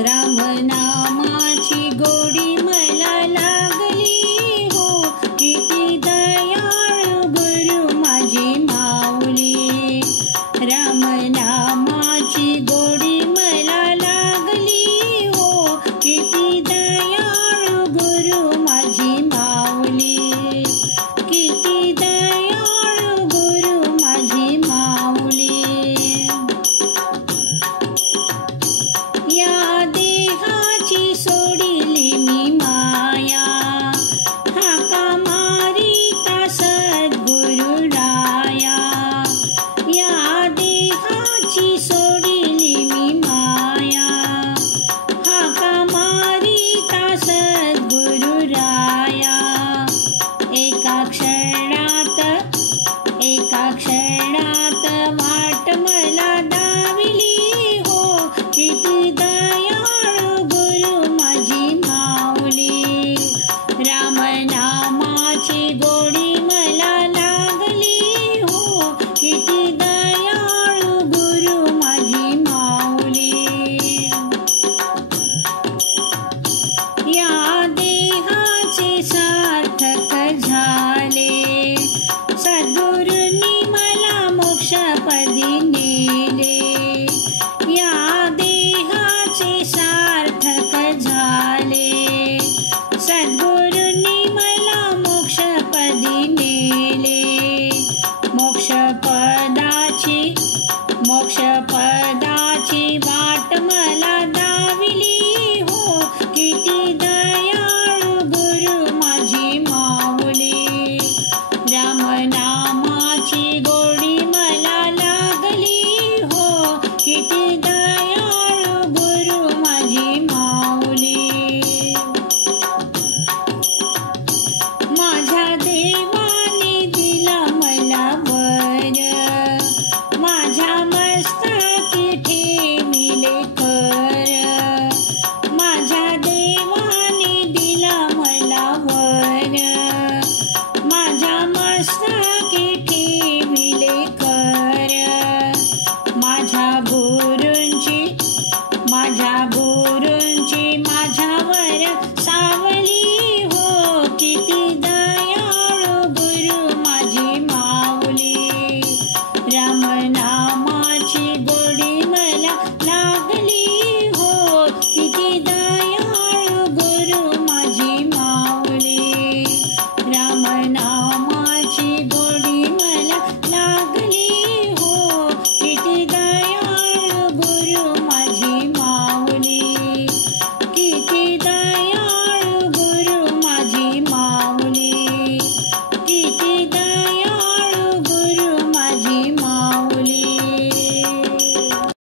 रामनामाची गोडी मला लागली हो, किती दयाळू गुरु माझी माऊली. रामनामाची गोडी मला लागली हो, किती दयाळू गुरु माझी माऊली. किती दयाळू गुरु माझी माऊली. या देहाची सोडिली मी माया, हाका मारिता सद्गुरुराया. या देहाची सोडिली मी माया, हाका मारिता सद्गुरुराया. एका क्षणात वाट मला दाविली हो, किती दयाळू गुरु माझी माऊली. रामनामाची गोडी मला लागली हो, किती दयाळू गुरु माझी माऊली. या देहाचे सार्थक झाले, सद्गुरूंनी मला मोक्षपदी नेले. या देहाचे सार्थक झाले, सद्गुरूंनी मला मोक्षपदी नेले. मोक्षपदाची वाट मला दाविली हो, किती दयाळू गुरु माझी माऊली. रामनामाची गोडी मला लागली हो, किती दयाळू गुरु माझी माऊली. माझ्या देवाने दिला मला वर, माझ्या मस्तकी ठेविले कर. माझ्या देवाने दिला मला वर, माझ्या मस्तकी ठेविले कर. माझ्या